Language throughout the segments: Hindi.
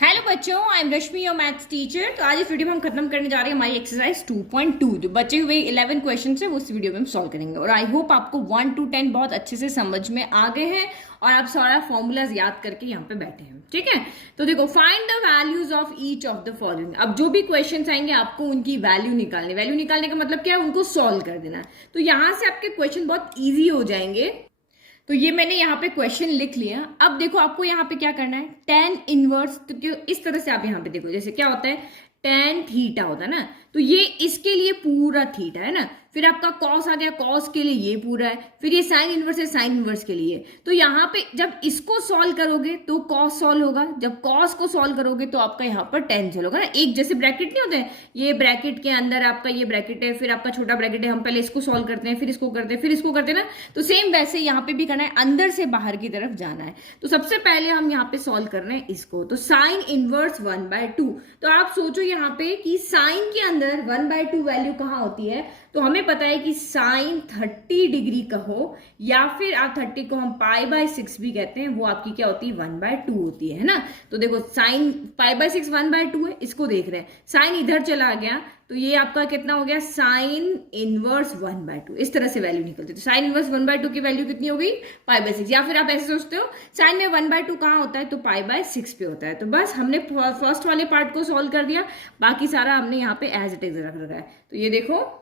हेलो बच्चों, I am Rashmi your maths teacher. तो आज इस वीडियो में हम खत्म करने जा रहे हैं हमारी एक्सरसाइज 2.2। जो बचे हुए 11 क्वेश्चन है वो इस वीडियो में हम सॉल्व करेंगे और आई होप आपको 1 to 10 बहुत अच्छे से समझ में आ गए हैं और आप सारा फॉर्मूलाज याद करके यहाँ पे बैठे हैं। ठीक है, तो देखो, find the values of each of the following. अब जो भी क्वेश्चन आएंगे आपको उनकी वैल्यू निकालने का मतलब क्या है, उनको सॉल्व कर देना है। तो यहाँ से आपके क्वेश्चन बहुत ईजी हो जाएंगे। तो ये मैंने यहाँ पे क्वेश्चन लिख लिया। अब देखो, आपको यहाँ पे क्या करना है, टेन इनवर्स। तो क्यों इस तरह से आप यहाँ पे देखो, जैसे क्या होता है, टेन थीटा होता है ना, तो ये इसके लिए पूरा थीटा है ना, फिर आपका कॉस आ गया, कॉस के लिए ये पूरा है, फिर ये साइन इनवर्स है, साइन इनवर्स के लिए। तो यहाँ पे जब इसको सॉल्व करोगे तो कॉस सॉल्व होगा, जब कॉस को सॉल्व करोगे तो आपका यहाँ पर टेन सॉल्व होगा ना। एक जैसे ब्रैकेट नहीं होते हैं, ये ब्रैकेट के अंदर आपका ये ब्रैकेट है, फिर आपका छोटा ब्रैकेट है, हम पहले इसको सॉल्व करते हैं, फिर इसको करते हैं, फिर इसको करते हैं ना। तो सेम वैसे यहाँ पे भी करना है, अंदर से बाहर की तरफ जाना है। तो सबसे पहले हम यहाँ पे सॉल्व कर रहे हैं इसको। तो साइन इनवर्स 1/2। तो आप सोचो यहाँ पे कि साइन के अंदर 1/2 वैल्यू कहाँ होती है। तो हमें पता है कि साइन 30 डिग्री का हो या फिर आप 30 को हम π/6 भी कहते हैं, वो आपकी क्या होती है, 1/2 होती है ना। तो देखो, साइन π/6 1/2 है, इसको देख रहे हैं, साइन इधर चला गया तो ये आपका कितना हो गया, साइन इनवर्स 1/2। इस तरह से वैल्यू निकलती है। तो साइन इनवर्स 1/2 की वैल्यू कितनी हो गई, π/6। या फिर आप ऐसे सोचते हो, साइन में 1/2 कहाँ होता है, तो π/6 पे होता है। तो बस हमने फर्स्ट वाले पार्ट को सॉल्व कर दिया, बाकी सारा हमने यहाँ पे एज इट इज रख रखा है। तो ये देखो,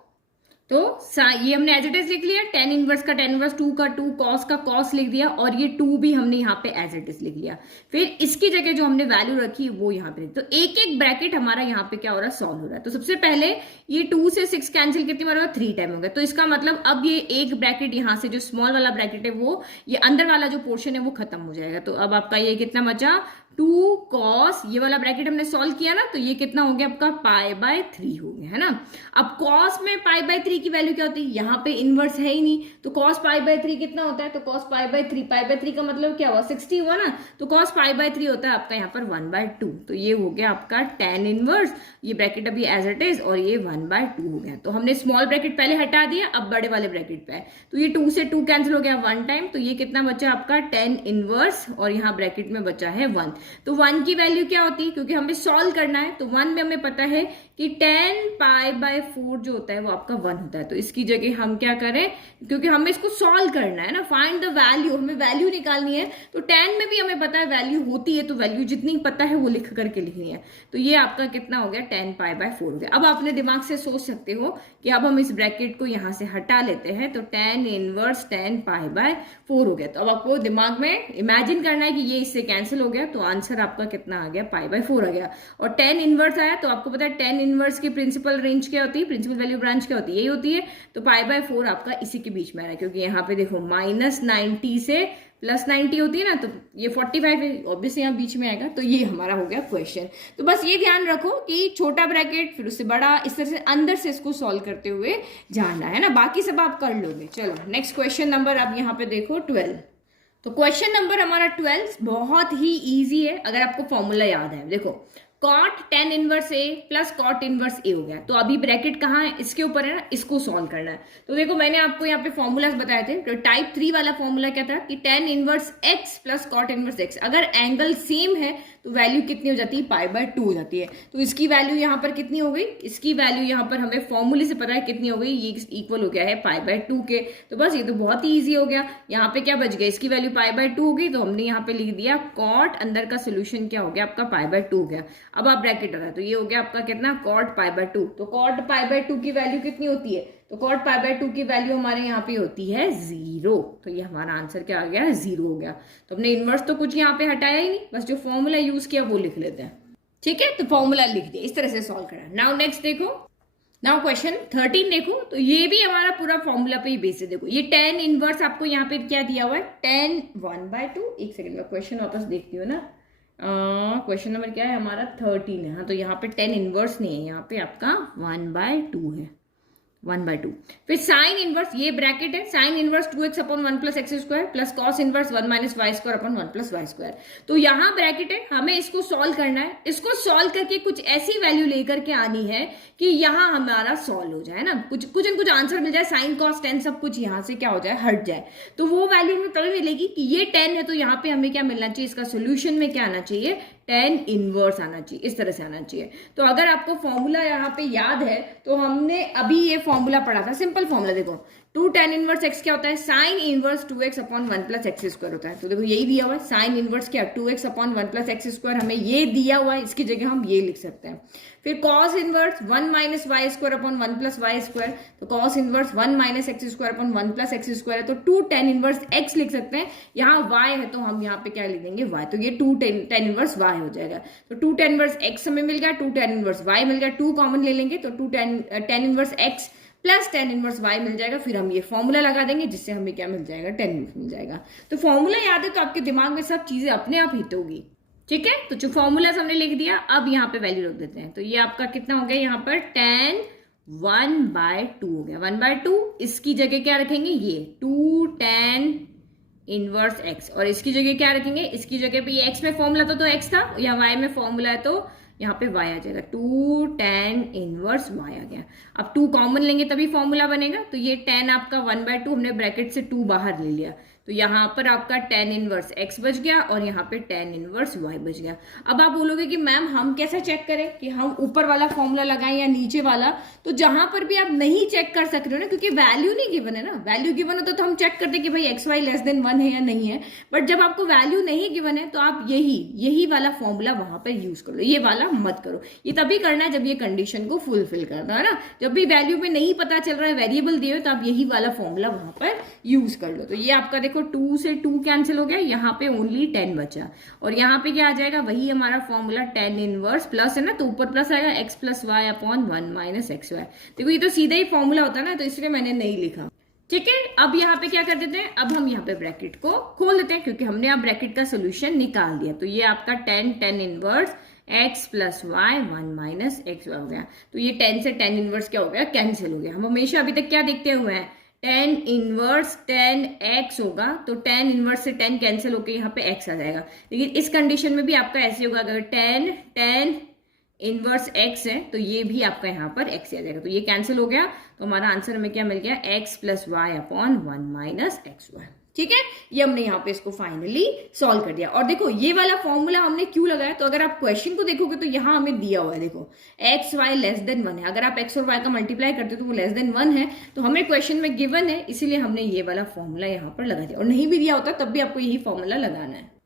तो ये हमने एज इट इज लिख लिया, टेन इनवर्स का टेन इनवर्स, 2 का 2, कॉस का कॉस लिख दिया, और ये 2 भी हमने यहाँ पे एज इट इज लिख लिया। फिर इसकी जगह जो हमने वैल्यू रखी वो यहाँ पे। तो एक एक ब्रैकेट हमारा यहाँ पे क्या हो रहा है, सॉल्व हो रहा है। तो सबसे पहले ये 2 से 6 कैंसिल कितनी बार होगा, 3 टाइम होगा। तो इसका मतलब अब ये एक ब्रैकेट यहाँ से जो स्मॉल वाला ब्रैकेट है, वो ये अंदर वाला जो पोर्शन है वो खत्म हो जाएगा। तो अब आपका ये कितना बचा, 2 कॉस, ये वाला ब्रैकेट हमने सॉल्व किया ना, तो ये कितना हो गया आपका, π/3 हो गया है ना। अब कॉस में π/3 की वैल्यू क्या होती है, यहाँ पे इनवर्स है ही नहीं, तो कॉस π/3 कितना होता है, तो कॉस π/3 का मतलब क्या हुआ, 60 हुआ ना। तो कॉस π/3 होता है आपका यहाँ पर 1/2। तो ये हो गया आपका टेन इनवर्स, ये ब्रैकेट अभी एज इट इज, और ये 1/2 हो गया। तो हमने स्मॉल ब्रैकेट पहले हटा दिया, अब बड़े वाले ब्रैकेट पे है। तो ये 2 से 2 कैंसिल हो गया 1 टाइम, तो ये कितना बचा आपका, टेन इनवर्स, और यहाँ ब्रैकेट में बचा है 1। तो 1 की वैल्यू क्या होती है, क्योंकि हमें सॉल्व करना है, तो 1 में हमें पता है कि 10π/4 जो होता है वो आपका 1 होता है। तो इसकी जगह हम क्या करें, क्योंकि हमें इसको सॉल्व करना है ना, फाइंड द वैल्यू, हमें वैल्यू निकालनी है। तो 10 में भी हमें पता है वैल्यू होती है, तो वैल्यू जितनी पता है वो लिख करके लिखनी है। तो ये आपका कितना हो गया, 10π/4 हो गया। अब अपने दिमाग से सोच सकते हो कि अब हम इस ब्रैकेट को यहाँ से हटा लेते हैं, तो 10 इनवर्स 10π/4 हो गया। तो अब आपको दिमाग में इमेजिन करना है कि ये इससे कैंसिल हो गया, तो आंसर आपका कितना आ गया, π/4 आ गया। और 10 इनवर्स आया, तो आपको पता है 10 इनवर्स की प्रिंसिपल रेंज क्या होती है, प्रिंसिपल वैल्यू ब्रांच क्या होती है, यही होती है। तो π/4 आपका इसी के बीच में आ रहा है, क्योंकि यहाँ पे देखो -90 से +90 होती है ना, तो ये 45 ऑब्वियसली यहाँ बीच में आएगा। तो ये हमारा हो गया क्वेश्चन। तो बस ये ध्यान रखो कि छोटा ब्रैकेट फिर उससे बड़ा, इस तरह से अंदर से इसको सॉल्व करते हुए जाना है ना, बाकी सब आप कर लोगे। चलो नेक्स्ट क्वेश्चन नंबर अब यहाँ पे देखो 12। तो क्वेश्चन नंबर हमारा 12 बहुत ही ईजी है अगर आपको फॉर्मूला याद है। देखो, कॉट टेन इनवर्स ए प्लस कॉट इनवर्स ए हो गया। तो अभी ब्रैकेट कहाँ है, इसके ऊपर है ना, इसको सॉल्व करना है। तो देखो, मैंने आपको यहाँ पे फॉर्मूलाज बताए थे। तो टाइप 3 वाला फॉर्मूला क्या था कि tan inverse x plus cot inverse x, अगर एंगल सेम है तो वैल्यू कितनी हो जाती है, π/2 हो जाती है। तो इसकी वैल्यू यहाँ पर कितनी हो गई, इसकी वैल्यू यहाँ पर हमें फॉर्मूले से पता है कितनी हो गई, ये इक्वल हो गया है π/2 के। तो बस ये तो बहुत ही ईजी हो गया। यहाँ पे क्या बच गया, इसकी वैल्यू π/2 हो गई, तो हमने यहाँ पे लिख दिया कॉट, अंदर का सोल्यूशन क्या हो गया आपका, π/2 हो गया। अब आप ब्रैकेट आ रहा है, तो ये हो गया आपका कितना, कॉट π/2। तो कॉट π/2 की वैल्यू कितनी होती है, तो कॉट π/2 की वैल्यू हमारे यहाँ पे होती है 0। तो ये हमारा आंसर क्या आ गया, 0 हो गया। तो हमने इनवर्स तो कुछ यहाँ पे हटाया ही नहीं, बस जो फॉर्मूला यूज किया वो लिख लेते हैं। ठीक है, तो फॉर्मूला लिख दिया, इस तरह से सॉल्व करा। नाउ नेक्स्ट देखो, नाउ क्वेश्चन 13 देखो। तो ये भी हमारा पूरा फॉर्मूला पे ही बेस है। देखो, ये 10 इनवर्स आपको यहाँ पे क्या दिया हुआ है, 10 1/2। एक सेकेंड में क्वेश्चन वापस देखती हूँ ना। क्वेश्चन नंबर क्या है हमारा, 13 है। हाँ, तो यहाँ पे 10 इनवर्स नहीं है, यहाँ पे आपका 1/2 है, 1/2। फिर साइन इनवर्स, ये ब्रैकेट है, sine inverse 2x/1 + x² plus cos inverse 1 - y² 1 + y²। तो यहाँ ब्रैकेट है, हमें इसको सॉल्व करना है। इसको सॉल्व करके कुछ ऐसी वैल्यू लेकर के आनी है कि यहाँ हमारा सॉल्व हो जाए ना, कुछ आंसर मिल जाए, साइन कॉस 10 सब कुछ यहाँ से क्या हो जाए, हट जाए। तो वो वैल्यू हमें तभी मिलेगी कि ये 10 है, तो यहाँ पे हमें क्या मिलना चाहिए, इसका सोल्यूशन में क्या आना चाहिए, टेन इनवर्स आना चाहिए, इस तरह से आना चाहिए। तो अगर आपको फॉर्मूला यहाँ पे याद है तो हमने अभी ये फॉर्मूला पढ़ा था, सिंपल फॉर्मूला देखो, 2 tan इनवर्स x क्या होता है, sine inverse 2x upon 1 plus x square होता है। तो देखो यही दिया हुआ है, साइन इनवर्स क्या 2x upon 1 plus x square, हमें ये दिया हुआ है, इसकी जगह हम ये लिख सकते हैं। फिर cos inverse 1 minus y square upon 1 plus y square, तो cos inverse 1 minus x square upon 1 plus x square है, तो 2 tan इनवर्स x लिख सकते हैं। यहाँ y है तो हम यहाँ पे क्या लिख देंगे y, तो ये 2 tan इनवर्स y हो जाएगा। तो 2 tan इनवर्स x हमें मिल गया, 2 tan इनवर्स y मिल गया, 2 कॉमन ले लेंगे तो 2 tan inverse x plus tan inverse y मिल जाएगा। फिर हम ये फॉर्मूला लगा देंगे जिससे हमें क्या मिल जाएगा, tan इनवर्स मिल जाएगा। तो फॉर्मूला याद है तो आपके दिमाग में सब चीजें अपने आप हिट होगी, ठीक है। तो जो फॉर्मूला हमने लिख दिया, अब यहाँ पे वैल्यू रख देते हैं। तो ये आपका कितना हो गया, यहाँ पर tan 1/2 हो गया, 1/2। इसकी जगह क्या रखेंगे, ये 2 tan इनवर्स x, और इसकी जगह क्या रखेंगे, इसकी जगह पे ये x में फॉर्मूला तो x था, या y में फॉर्मूला है तो यहाँ पे y आ जाएगा, 2 tan इनवर्स y आ गया। अब 2 कॉमन लेंगे तभी फॉर्मूला बनेगा, तो ये tan आपका 1/2 हमने ब्रैकेट से 2 बाहर ले लिया, तो यहाँ पर आपका tan इनवर्स x बच गया और यहाँ पे tan इनवर्स y बच गया। अब आप बोलोगे कि मैम हम कैसे चेक करें कि हम ऊपर वाला फॉर्मूला लगाएं या नीचे वाला, तो जहां पर भी आप नहीं चेक कर सक रहे हो ना, क्योंकि वैल्यू नहीं गिवन है ना, वैल्यू गिवन होता तो हम चेक करते कि भाई xy लेस देन 1 है या नहीं है, बट जब आपको वैल्यू नहीं गिवन है तो आप यही वाला फॉर्मूला वहां पर यूज कर लो, ये वाला मत करो। ये तभी करना है जब ये कंडीशन को फुलफिल करना है ना, जब भी वैल्यू में नहीं पता चल रहा है, वेरिएबल दिए हो, तो आप यही वाला फॉर्मूला वहां पर यूज कर लो। तो ये आपका देखो 2 से 2 कैंसिल हो गया, यहाँ पे ओनली 10 बचा, और यहाँ पे क्या आ जाएगा, वही हमारा फॉर्मूला tan इनवर्स, प्लस है ना तो ऊपर प्लस आएगा, x plus y upon 1 minus x y. देखो ये तो सीधा ही फॉर्मूला होता है ना, तो इसलिए मैंने नहीं लिखा, ठीक है। अब यहाँ पे क्या कर देते हैं, अब हम यहाँ पे ब्रैकेट को खोल देते हैं, क्योंकि हमने अब ब्रैकेट का सोल्यूशन निकाल दिया। तो ये आपका tan inverse x plus y 1 minus x y हो गया। तो ये 10 से tan इनवर्स क्या हो गया, कैंसिल हो गया। हम हमेशा अभी तक क्या देखते हुए हैं, tan इनवर्स tan x होगा, तो tan इनवर्स से tan कैंसिल होकर यहाँ पे x आ जाएगा। लेकिन इस कंडीशन में भी आपका ऐसे होगा, अगर tan इनवर्स x है तो ये भी आपका यहाँ पर x आ जाएगा, तो ये कैंसिल हो गया, तो हमारा आंसर हमें क्या मिल गया, x plus y upon 1 minus x y, ठीक है। ये हमने यहाँ पे इसको फाइनली सॉल्व कर दिया। और देखो ये वाला फॉर्मूला हमने क्यों लगाया, तो अगर आप क्वेश्चन को देखोगे तो यहाँ हमें दिया हुआ है, देखो एक्स वाई लेस देन 1 है, अगर आप एक्स और वाई का मल्टीप्लाई करते हो तो वो लेस देन 1 है, तो हमें क्वेश्चन में गिवन है, इसीलिए हमने ये वाला फॉर्मूला यहाँ पर लगा दिया। और नहीं भी दिया होता तब भी आपको यही फॉर्मूला लगाना है,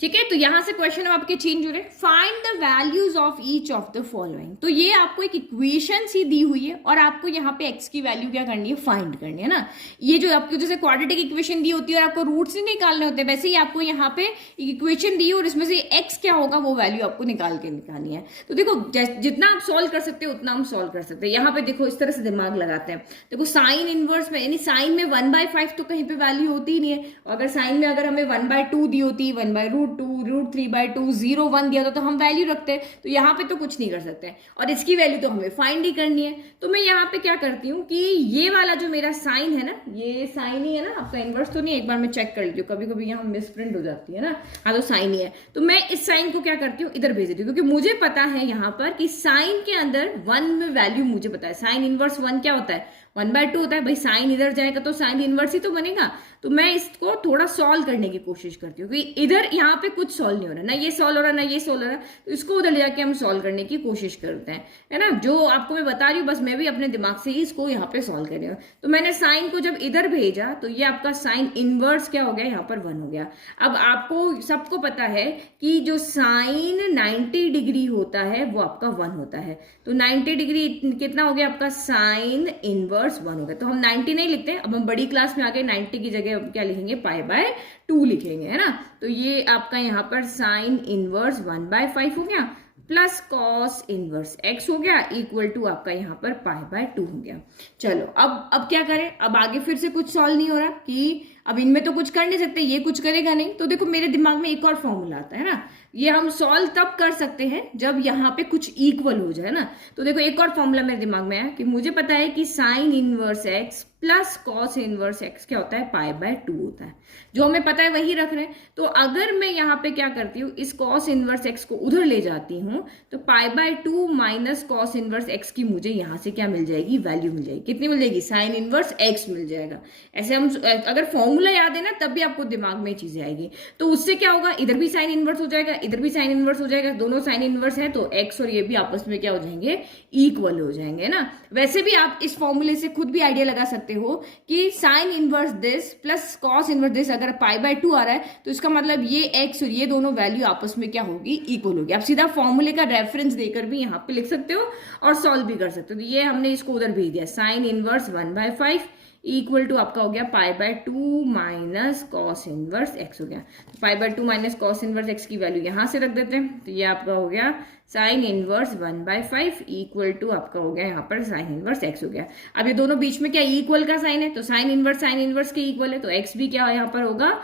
ठीक है। तो यहां से क्वेश्चन अब आपके चेंज हो रहे हैं, find the values of each of the following. तो ये आपको एक इक्वेशन सी दी हुई है और आपको यहाँ पे x की वैल्यू क्या करनी है, फाइंड करनी है ना। ये जो आपको जैसे क्वाड्रेटिक इक्वेशन दी होती है और आपको रूट्स नहीं निकालने होते, वैसे ही आपको यहाँ पे एक इक्वेशन दी है और इसमें से x क्या होगा वो वैल्यू आपको निकालनी है। तो देखो जितना आप सॉल्व कर सकते हो उतना हम सॉल्व कर सकते हैं। यहाँ पे देखो इस तरह से दिमाग लगाते हैं, देखो साइन इनवर्स में, यानी साइन में 1/5 तो कहीं पे वैल्यू होती ही नहीं है। अगर साइन में अगर हमें 1/2 दी होती, 1/√2, √3/2, 0, 1 दिया था तो हम वैल्यू रखते हैं, तो यहाँ पे तो कुछ नहीं कर सकते और इसकी वैल्यू तो हमें फाइंड ही करनी है। तो मैं यहाँ पे क्या करती हूँ कि ये वाला जो मेरा साइन है ना, ये साइन ही है ना, आपका इनवर्स तो नहीं, एक बार मैं चेक कर लेती हूँ, कभी कभी यहाँ मिस प्रिंट हो जाती है ना, हाँ तो साइन ही है। तो मैं इस साइन को क्या करती हूँ, इधर भेज देती हूँ, क्योंकि मुझे पता है यहाँ पर कि साइन के अंदर 1 में वैल्यू मुझे पता है, साइन इनवर्स 1 क्या होता है, 1/2 होता है। भाई साइन इधर जाएगा तो साइन इनवर्स ही तो बनेगा। तो मैं इसको थोड़ा सॉल्व करने की कोशिश करती हूँ कि इधर यहाँ पे कुछ सॉल्व नहीं हो रहा, ना ये सॉल्व हो रहा ना ये सॉल्व हो रहा, तो इसको उधर ले जाके हम सॉल्व करने की कोशिश करते हैं, है ना। जो आपको मैं बता रही हूँ बस मैं भी अपने दिमाग से ही इसको यहाँ पे सॉल्व कर रही हूँ। तो मैंने साइन को जब इधर भेजा तो ये आपका साइन इनवर्स क्या हो गया, यहाँ पर 1 हो गया। अब आपको सबको पता है कि जो साइन 90 डिग्री होता है वो आपका 1 होता है, तो 90 डिग्री कितना हो गया आपका, साइन इनवर्स 1 हो गया। तो हम 90 नहीं लिखते, अब हम बड़ी क्लास में आ गए, 90 की जगह क्या लिखेंगे, π/2 लिखेंगे, है ना। तो ये आपका यहाँ पर साइन इनवर्स 1/5 हो गया, प्लस कॉस इनवर्स x हो गया, इक्वल टू आपका यहाँ पर π/2 हो गया। चलो अब क्या करें, अब आगे फिर से कुछ सॉल्व नहीं हो रहा कि अब इनमें तो कुछ कर नहीं सकते, ये कुछ करेगा नहीं, तो देखो मेरे दिमाग में एक और फॉर्मूला आता है ना, ये हम सॉल्व तब कर सकते हैं जब यहाँ पे कुछ इक्वल हो जाए ना। तो देखो एक और फॉर्मूला मेरे दिमाग में आया कि मुझे पता है कि sine inverse x plus cos inverse x क्या होता है, π/2 होता है, जो हमें पता है वही रख रहे हैं। तो अगर मैं यहाँ पे क्या करती हूँ, इस कॉस इनवर्स x को उधर ले जाती हूँ, तो π/2 माइनस कॉस इनवर्स x की मुझे यहाँ से क्या मिल जाएगी, वैल्यू मिल जाएगी, कितनी मिल जाएगी, साइन इनवर्स x मिल जाएगा। ऐसे हम अगर फॉर्मूला फॉर्मूला याद है ना, तब भी आपको दिमाग में चीजें आएगी। तो उससे क्या होगा, इधर भी साइन इनवर्स हो जाएगा, इधर भी साइन इनवर्स हो जाएगा, दोनों साइन इनवर्स है तो एक्स और ये भी आपस में क्या हो जाएंगे, इक्वल हो जाएंगे ना। वैसे भी आप इस फॉर्मूले से खुद भी आइडिया लगा सकते हो कि sine inverse this plus cos inverse this अगर π/2 आ रहा है तो इसका मतलब ये एक्स और ये दोनों वैल्यू आपस में क्या होगी, इक्वल होगी। आप सीधा फॉर्मूले का रेफरेंस देकर भी यहाँ पे लिख सकते हो और सॉल्व भी कर सकते हो। तो ये हमने इसको उधर भेज दिया, साइन इनवर्स 1/5 इक्वल टू आपका हो गया π/2 माइनस कॉस इनवर्स एक्स हो गया। तो π/2 माइनस कॉस इनवर्स एक्स की वैल्यू यहां से रख देते हैं, तो ये आपका हो गया साइन इनवर्स 1/5 इक्वल टू आपका हो गया यहाँ पर साइन इनवर्स एक्स हो गया। अब ये दोनों बीच में क्या इक्वल का साइन है, तो साइन इनवर्स के इक्वल है, तो एक्स भी क्या यहाँ पर होगा,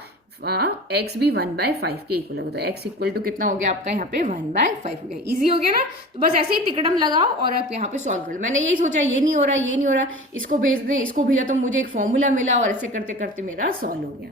एक्स भी 1/5 के इक्वल होगा। तो एक्स इक्वल टू कितना हो गया आपका यहाँ पे 1/5 हो गया। इजी हो गया ना। तो बस ऐसे ही तिकड़म लगाओ और आप यहाँ पे सॉल्व कर लो। मैंने यही सोचा ये नहीं हो रहा, ये नहीं हो रहा, इसको भेज दें, इसको भेजा तो मुझे एक फॉर्मूला मिला और ऐसे करते करते मेरा सॉल्व हो गया।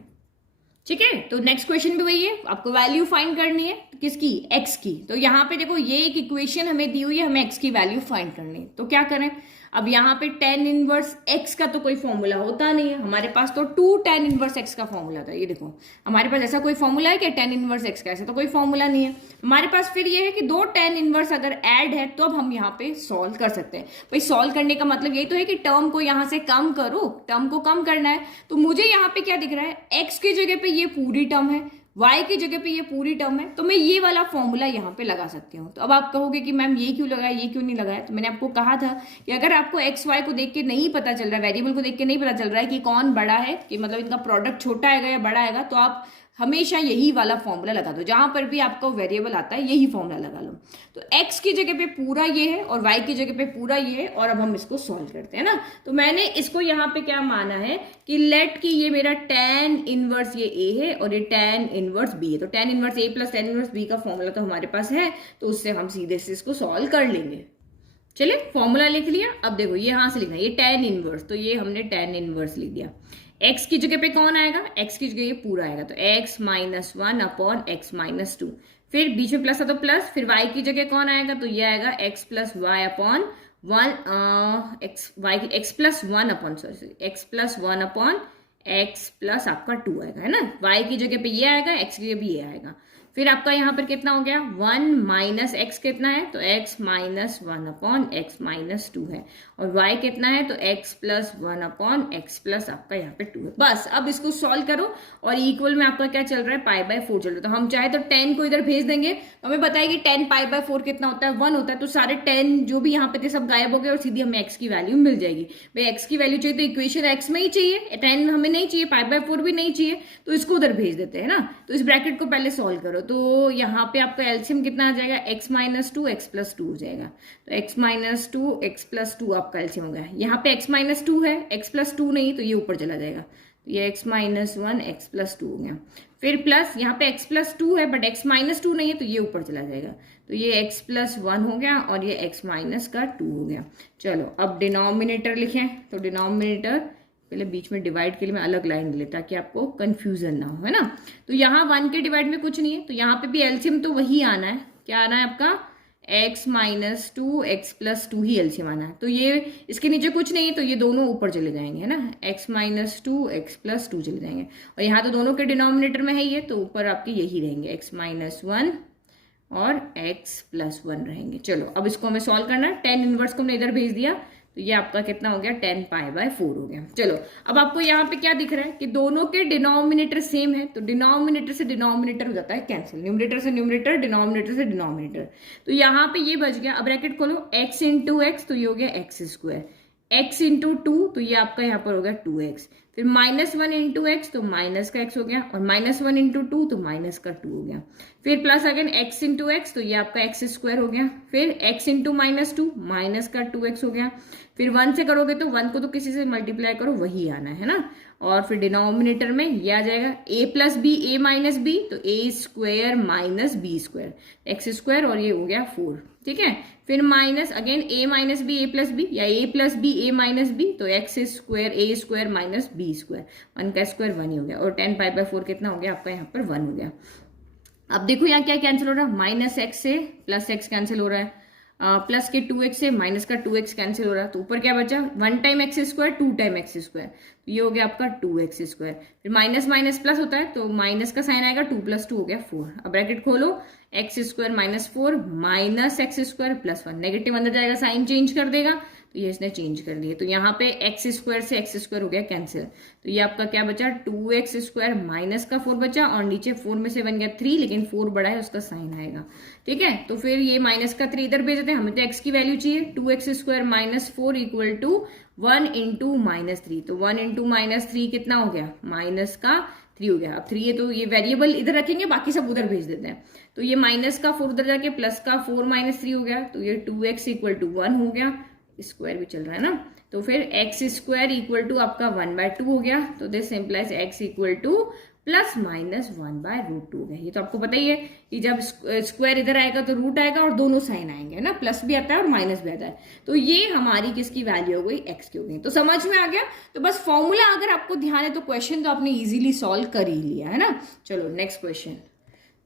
ठीक है, तो नेक्स्ट क्वेश्चन भी वही है, आपको वैल्यू फाइंड करनी है किसकी, एक्स की। तो यहाँ पे देखो ये एक इक्वेशन हमें दी हुई है, हमें एक्स की वैल्यू फाइंड करनी है। तो क्या करें, अब यहाँ पे tan इनवर्स एक्स का तो कोई फॉर्मूला होता नहीं है हमारे पास, तो 2 tan इनवर्स एक्स का फॉर्मूला था। ये देखो हमारे पास ऐसा कोई फॉर्मूला है कि tan इनवर्स एक्स का, ऐसा तो कोई फॉर्मूला नहीं है हमारे पास। फिर ये है कि 2 tan इनवर्स अगर ऐड है तो अब हम यहाँ पे सॉल्व कर सकते हैं। भाई सॉल्व करने का मतलब यही तो है कि टर्म को यहाँ से कम करो, टर्म को कम करना है। तो मुझे यहाँ पे क्या दिख रहा है, एक्स की जगह पे ये पूरी टर्म है, y की जगह पे ये पूरी टर्म है, तो मैं ये वाला फॉर्मूला यहाँ पे लगा सकती हूँ। तो अब आप कहोगे कि मैम ये क्यों लगाया, ये क्यों नहीं लगाया। तो मैंने आपको कहा था कि अगर आपको एक्स वाई को देख के नहीं पता चल रहा है, वेरिएबल को देख के नहीं पता चल रहा है कि कौन बड़ा है, कि मतलब इनका प्रोडक्ट छोटा आएगा या बड़ा आएगा, तो आप हमेशा यही वाला फॉर्मूला लगा दो। जहां पर भी आपका वेरिएबल आता है यही फॉर्मूला लगा लो। तो x की जगह पे पूरा ये है और y की जगह पे पूरा ये है, और अब हम इसको सॉल्व करते हैं ना। तो मैंने इसको यहाँ पे क्या माना है कि लेट की ये मेरा tan इनवर्स ये a है और ये tan इनवर्स b है। तो tan inverse a plus tan inverse b का फॉर्मूला तो हमारे पास है, तो उससे हम सीधे से इसको सॉल्व कर लेंगे। चलिए फॉर्मूला लिख लिया। अब देखो ये यहां से लिखना है, ये tan इनवर्स, तो ये हमने tan इनवर्स लिख दिया। x की जगह पे कौन आएगा, x की जगह ये पूरा आएगा, तो x minus 1 upon x minus 2, फिर बीच में प्लस था तो प्लस, फिर y की जगह कौन आएगा, तो ये आएगा x plus y upon 1 x plus 1 upon x plus 1 upon x plus आपका 2 आएगा, है ना। y की जगह पे ये आएगा, x की जगह भी ये आएगा। फिर आपका यहाँ पर कितना हो गया, 1 माइनस एक्स कितना है, तो x minus 1 upon x minus 2 है, और y कितना है, तो x plus 1 upon x plus आपका यहाँ पे 2 है। बस अब इसको सॉल्व करो और इक्वल में आपका क्या चल रहा है, π/4 चल रहा है। तो हम चाहे तो 10 को इधर भेज देंगे, तो हमें बताया कि 10 π/4 कितना होता है, 1 होता है। तो सारे 10 जो भी यहाँ पे थे सब गायब हो गए और सीधी हमें x की वैल्यू मिल जाएगी। भाई x की वैल्यू चाहिए तो इक्वेशन x में ही चाहिए, 10 हमें नहीं चाहिए, π/4 भी नहीं चाहिए, तो इसको उधर भेज देते हैं ना। तो इस ब्रैकेट को पहले सॉल्व करो, तो यहाँ पे आपका एलसीएम कितना आ जाएगा, x माइनस 2 x प्लस 2 हो जाएगा। तो x माइनस 2 x प्लस 2 आपका एलसीएम हो गया। यहाँ पे x माइनस 2 है, x प्लस 2 नहीं, तो ये ऊपर चला जाएगा, तो ये x माइनस 1 x प्लस 2 हो गया। फिर प्लस यहाँ पे x प्लस 2 है बट x माइनस 2 नहीं है, तो ये ऊपर चला जाएगा, तो ये x प्लस 1 हो गया और ये x माइनस का 2 हो गया। चलो अब डिनोमिनेटर लिखें, तो डिनोमिनेटर पहले बीच में डिवाइड के लिए मैं अलग लाइन ले ताकि आपको कंफ्यूजन ना हो, है ना। तो यहाँ 1 के डिवाइड में कुछ नहीं है, तो यहाँ पे भी एलसीएम तो वही आना है, क्या आना है आपका, x माइनस 2 x प्लस 2 ही एलसीएम आना है। तो ये इसके नीचे कुछ नहीं है, तो ये दोनों ऊपर चले जाएंगे, है ना, x माइनस 2 x प्लस 2 चले जाएंगे, और यहाँ तो दोनों के डिनोमिनेटर में है ये, तो ऊपर आपके यही रहेंगे, x माइनस 1 और x प्लस 1 रहेंगे। चलो अब इसको हमें सॉल्व करना है, 10 इनवर्स को हमने इधर भेज दिया, तो ये आपका कितना हो गया, 10 π/4 हो गया। चलो अब आपको यहाँ पे क्या दिख रहा है कि दोनों के डिनोमिनेटर सेम है, तो डिनोमिनेटर से डिनोमिनेटर हो जाता है कैंसिल, न्यूमरेटर से न्यूमरेटर, डिनोमिनेटर से डिनोमिनेटर। तो यहाँ पे ये बच गया, अब ब्रैकेट खोलो, x इंटू एक्स, तो ये हो गया एक्स स्क्वायर, x इंटू 2, तो ये आपका यहाँ पर हो गया 2x, फिर -1 इंटू एक्स, तो माइनस का x हो गया, और -1 इंटू 2, तो माइनस का 2 हो गया, फिर plus again x into x, तो ये आपका एक्स स्क्वायर हो गया, फिर x इंटू -2 माइनस का 2x हो गया, फिर 1 से करोगे तो 1 को तो किसी से मल्टीप्लाई करो वही आना है ना, और फिर डिनोमिनेटर में ये आ जाएगा a plus b a minus b, तो a square minus b square, x square, और ये हो गया 4, ठीक है। फिर minus again a minus b a plus b, या a plus b a minus b, तो x square a square minus b square, 1 का स्क्वायर 1 ही हो गया, और 10 π/4 कितना हो गया आपका यहाँ पर 1 हो गया। अब देखो यहाँ क्या कैंसिल हो रहा है, माइनस एक्स से प्लस एक्स कैंसिल हो रहा है, प्लस के 2x से माइनस का 2x कैंसिल हो रहा है, तो ऊपर क्या बचा 1 time x square 2 time x square, तो ये हो गया आपका 2x स्क्वायर। फिर माइनस माइनस प्लस होता है तो माइनस का साइन आएगा, 2 + 2 हो गया 4। अब ब्रैकेट खोलो, x square minus 4 minus x square plus 1, negative अंदर जाएगा साइन चेंज कर देगा, तो ये इसने चेंज कर दिया। तो यहाँ पे एक्स स्क्वायर से एक्स स्क्वायर हो गया कैंसिल, तो ये आपका क्या बचा 2x स्क्वायर माइनस का 4 बचा, और नीचे 4 में से बन गया 3, लेकिन 4 बड़ा है उसका साइन आएगा। ठीक है, तो फिर ये माइनस का 3 इधर भेज देते हैं, हमें तो x की वैल्यू चाहिए। 2x square minus 4 equal to 1 into minus 3, तो 1 इंटू माइनस 3 कितना हो गया माइनस का 3 हो गया। अब 3 है तो ये वेरिएबल इधर रखेंगे, बाकी सब उधर भेज देते हैं। तो ये माइनस का 4 उधर जाके प्लस का 4 माइनस 3 हो गया, तो ये 2x इक्वल टू 1 हो गया, स्क्वायर भी चल रहा है ना, तो फिर एक्स स्क्वायर इक्वल टू आपका 1/2 हो गया। तो this implies x equal two plus minus 1/√2 हो गया। ये तो आपको पता ही है कि जब स्क्वायर इधर आएगा तो रूट आएगा और दोनों साइन आएंगे ना, प्लस भी आता है और माइनस भी आता है। तो ये हमारी किसकी वैल्यू हो गई, एक्स की हो गई। तो समझ में आ गया। तो बस फॉर्मूला अगर आपको ध्यान है तो क्वेश्चन तो आपने इजीली सॉल्व कर ही लिया है ना। चलो नेक्स्ट क्वेश्चन।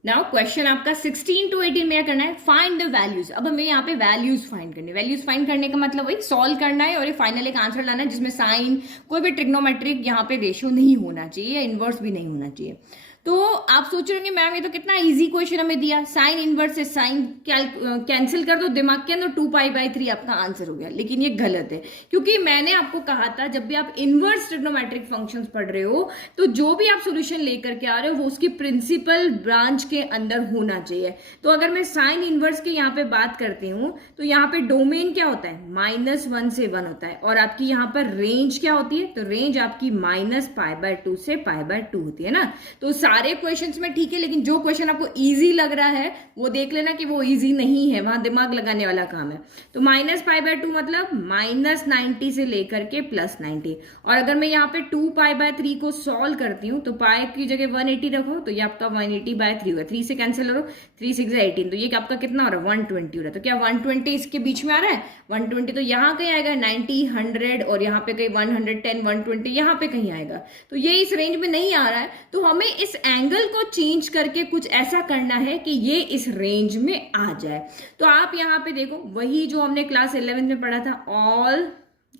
नाउ क्वेश्चन आपका 16 to 18 में क्या करना है, फाइंड द वैल्यूज। अब हमें यहाँ पे वैल्यूज फाइंड करनी है। वैल्यूज फाइंड करने का मतलब वही सॉल्व करना है और ये फाइनल एक आंसर लाना है जिसमें साइन कोई भी ट्रिग्नोमेट्रिक यहाँ पे रेशियो नहीं होना चाहिए या इनवर्स भी नहीं होना चाहिए। तो आप सोच रहे होंगे मैम ये तो कितना इजी क्वेश्चन हमें दिया, साइन इनवर्स से साइन कैंसिल कर दो दिमाग के अंदर, 2π/3 आपका आंसर हो गया। लेकिन ये गलत है, क्योंकि मैंने आपको कहा था जब भी आप इनवर्स ट्रिग्नोमेट्रिक फंक्शंस पढ़ रहे हो तो जो भी आप सोल्यूशन लेकर के आ रहे हो वो उसकी प्रिंसिपल ब्रांच के अंदर होना चाहिए। तो अगर मैं साइन इनवर्स के यहाँ पे बात करती हूँ तो यहाँ पे डोमेन क्या होता है, -1 से 1 होता है, और आपकी यहाँ पर रेंज क्या होती है, तो रेंज आपकी -π/2 से π/2 होती है ना। तो सारे क्वेश्चंस में ठीक है, लेकिन जो क्वेश्चन आपको इजी लग रहा है वो देख लेना कि वो इजी नहीं है, वहां दिमाग लगाने वाला काम है। तो -π/2 मतलब -90 से लेकर के +90। और अगर मैं यहाँ पे 2π/3 को सॉल्व करती हूँ तो पाई की जगह 180 रखो तो ये आपका 180/3 होगा, 3 से कैंसिल करो, 3 6 18, तो ये आपका कितना हो रहा है 120 हो रहा है। तो क्या 120 इसके बीच में आ रहा है, 120 तो यहाँ कहीं आएगा 90 100, और यहाँ पे कहीं 110 120 यहाँ पे कहीं आएगा। तो ये इस रेंज में नहीं आ रहा है, तो हमें इस एंगल को चेंज करके कुछ ऐसा करना है कि ये इस रेंज में आ जाए। तो आप यहाँ पे देखो वही जो हमने क्लास 11 में पढ़ा था, ऑल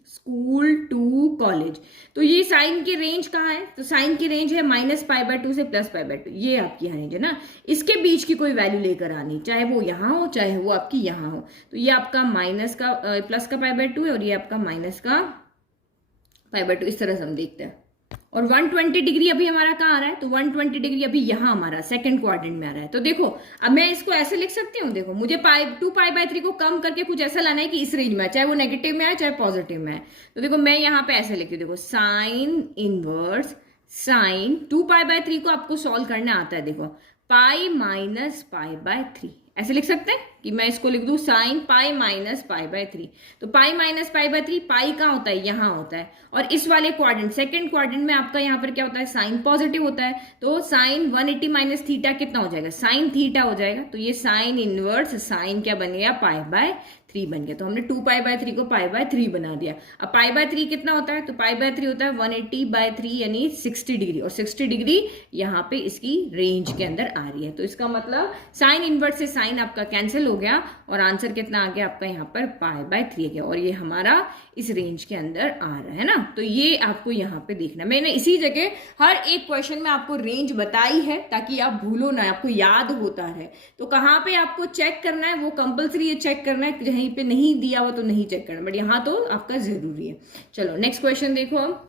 स्कूल टू कॉलेज। तो ये साइन की रेंज कहाँ है, तो साइन की रेंज है -π/2 से +π/2, ये आपकी यहाँ रेंज है ना। इसके बीच की कोई वैल्यू लेकर आनी, चाहे वो यहाँ हो चाहे वो आपकी यहाँ हो। तो ये आपका माइनस का प्लस का π/2 है और ये आपका माइनस का π/2, इस तरह से हम देखते हैं। और 120 डिग्री अभी हमारा कहाँ आ रहा है, तो 120 डिग्री अभी यहाँ हमारा सेकंड क्वाड्रेंट में आ रहा है। तो देखो अब मैं इसको ऐसे लिख सकती हूँ, देखो मुझे 2π/3 को कम करके कुछ ऐसा लाना है कि इस रेंज में आए, चाहे वो नेगेटिव में आए चाहे पॉजिटिव में आए। तो देखो मैं यहाँ पे ऐसे लिखती हूँ, देखो साइन इनवर्स साइन 2π/3 को आपको सॉल्व करना आता है, देखो π-π/3 ऐसे लिख सकते हैं कि मैं इसको लिख दूं साइन π-π/3। तो π-π/3 पाई कहाँ होता है, यहाँ होता है, और इस वाले क्वाड्रेंट सेकंड क्वाड्रेंट में आपका यहाँ पर क्या होता है, साइन पॉजिटिव होता है। तो साइन 180 - थीटा कितना हो जाएगा, साइन थीटा हो जाएगा। तो ये साइन इनवर्स साइन क्या बन गया, π/3 बन गया। तो हमने 2π/3 को π/3 बना दिया। अब π/3 कितना होता है, तो π/3 होता है 180/3 यानी 60 डिग्री, और 60 डिग्री यहाँ पे इसकी रेंज के अंदर आ रही है। तो इसका मतलब साइन इनवर्स से साइन आपका कैंसिल हो गया और आंसर कितना आ गया आपका यहाँ पर π/3 गया, और ये हमारा इस रेंज के अंदर आ रहा है ना। तो ये आपको यहाँ पे देखना, मैंने इसी जगह हर एक क्वेश्चन में आपको रेंज बताई है ताकि आप भूलो ना, आपको याद होता रहे। तो कहाँ पे आपको चेक करना है वो कंपलसरी ये चेक करना है, कहीं पे नहीं दिया हुआ तो नहीं चेक करना, बट यहाँ तो आपका जरूरी है। चलो नेक्स्ट क्वेश्चन देखो हम।